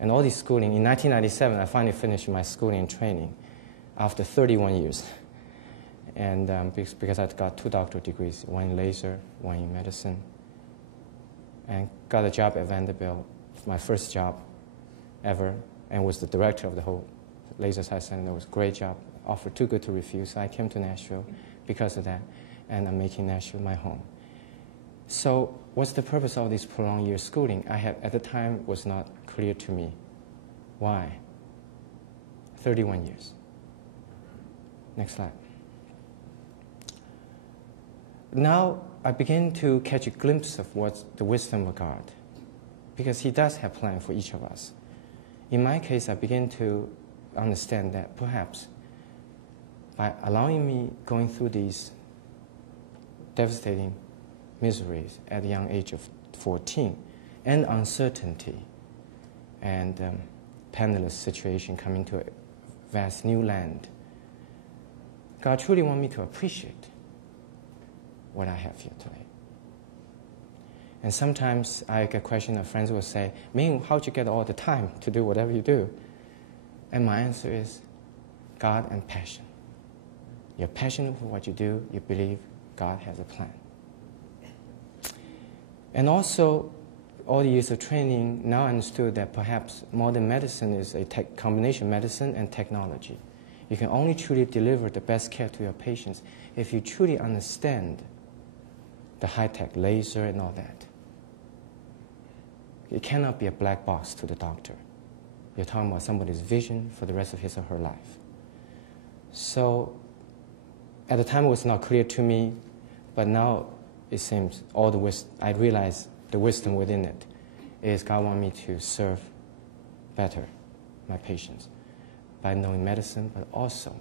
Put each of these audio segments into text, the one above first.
And all this schooling, in 1997, I finally finished my schooling and training after 31 years. And because I got 2 doctoral degrees, one in laser, one in medicine. And got a job at Vanderbilt, my first job ever, and was the director of the whole laser science center. It was a great job, offered too good to refuse. So I came to Nashville because of that, and I'm making Nashville my home. So what's the purpose of this prolonged year schooling? At the time, was not clear to me. Why? 31 years. Next slide. Now I begin to catch a glimpse of what's the wisdom of God, because He does have a plan for each of us. In my case, I begin to understand that perhaps by allowing me going through these devastating miseries at the young age of 14, and uncertainty, and penniless situation coming to a vast new land, God truly wants me to appreciate what I have here today. And sometimes I get questions, friends will say, Ming, how'd you get all the time to do whatever you do? And my answer is God and passion. You're passionate for what you do, you believe God has a plan. And also, all the years of training, now I understood that perhaps modern medicine is a combination of medicine and technology. You can only truly deliver the best care to your patients if you truly understand the high-tech laser and all that. It cannot be a black box to the doctor. You're talking about somebody's vision for the rest of his or her life. So at the time it was not clear to me, but now it seems I realize the wisdom within it is God wants me to serve better my patients by knowing medicine, but also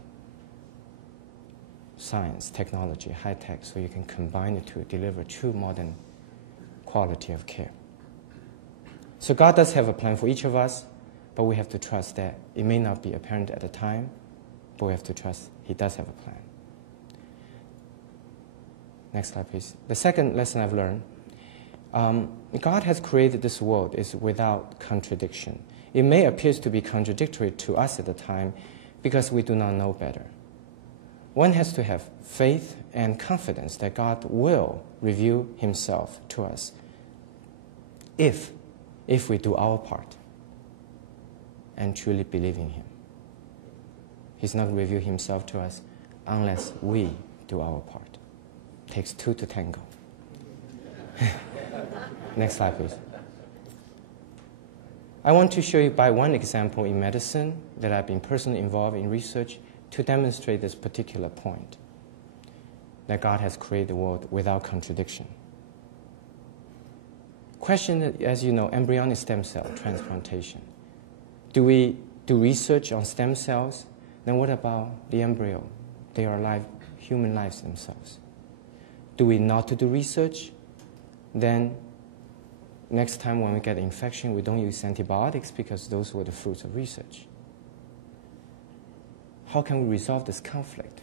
science, technology, high-tech, so you can combine it to deliver true modern quality of care. So God does have a plan for each of us, but we have to trust that it may not be apparent at the time, but we have to trust He does have a plan. Next slide, please. The second lesson I've learned, God has created this world is without contradiction. It may appear to be contradictory to us at the time because we do not know better. One has to have faith and confidence that God will reveal Himself to us if we do our part and truly believe in Him. He's not going to reveal Himself to us unless we do our part. It takes 2 to tango. Next slide, please. I want to show you by one example in medicine that I've been personally involved in research to demonstrate this particular point, that God has created the world without contradiction. Question, as you know, embryonic stem cell transplantation. Do we do research on stem cells? Then what about the embryo? They are alive, human lives themselves. Do we not to do research? Then next time when we get infection, we don't use antibiotics because those were the fruits of research. How can we resolve this conflict?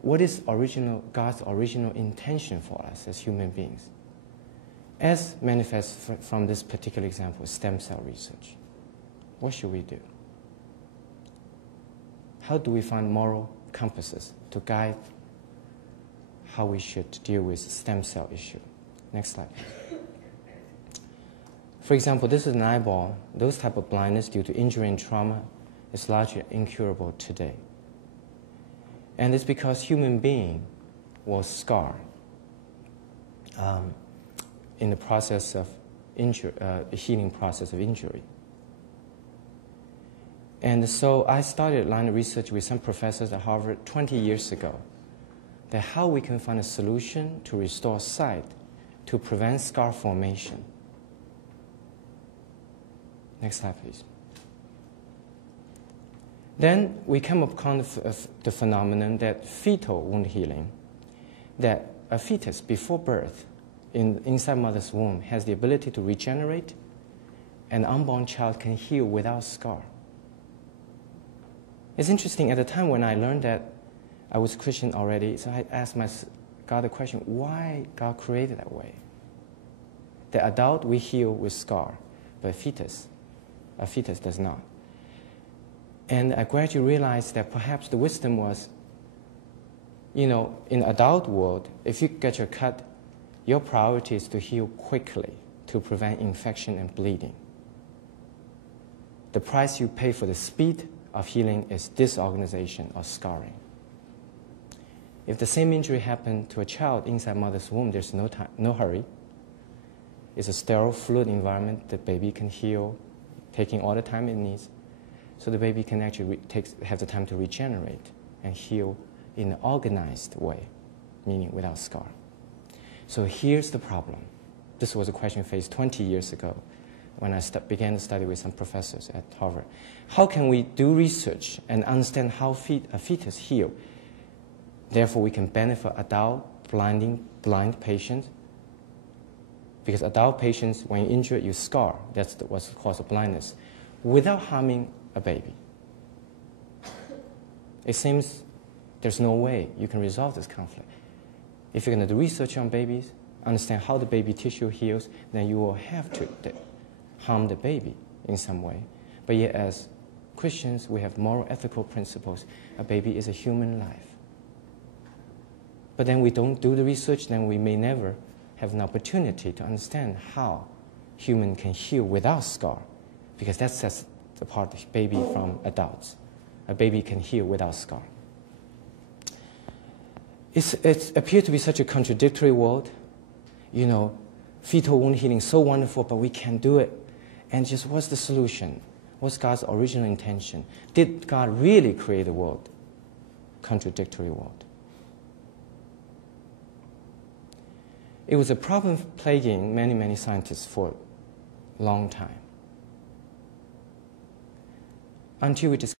What is God's original intention for us as human beings? As manifest from this particular example, stem cell research. What should we do? How do we find moral compasses to guide how we should deal with stem cell issue? Next slide. For example, this is an eyeball. Those type of blindness due to injury and trauma is largely incurable today. And it's because human being was scarred in the process of healing process of injury. And so I started line of research with some professors at Harvard 20 years ago, that how we can find a solution to restore sight to prevent scar formation. Next slide, please. Then we came upon the phenomenon that fetal wound healing, that a fetus before birth inside mother's womb has the ability to regenerate, and an unborn child can heal without scar. It's interesting, at the time when I learned that, I was Christian already, so I asked God the question, why God created that way? The adult, we heal with scar. but a fetus does not. And I gradually realized that perhaps the wisdom was, in the adult world, if you get your cut, your priority is to heal quickly to prevent infection and bleeding. The price you pay for the speed of healing is disorganization or scarring. If the same injury happened to a child inside mother's womb, there's no hurry. It's a sterile, fluid environment. The baby can heal, taking all the time it needs. So the baby can actually have the time to regenerate and heal in an organized way, meaning without scar. So here's the problem. This was a question faced 20 years ago when I began to study with some professors at Harvard. How can we do research and understand how a fetus heals? Therefore, we can benefit adult blind patients. Because adult patients, when you injure, you scar. That's what's the cause of blindness, without harming a baby. It seems there's no way you can resolve this conflict. If you're going to do research on babies, understand how the baby tissue heals, then you will have to harm the baby in some way. But yet, as Christians, we have moral, ethical principles. A baby is a human life. But then we don't do the research, then we may never have an opportunity to understand how human can heal without scar, because that sets apart the baby from adults. A baby can heal without scar. It appears to be such a contradictory world. Fetal wound healing, so wonderful, but we can't do it. And just what's the solution? What's God's original intention? Did God really create a world? Contradictory world. It was a problem plaguing many, many scientists for a long time. Until we discovered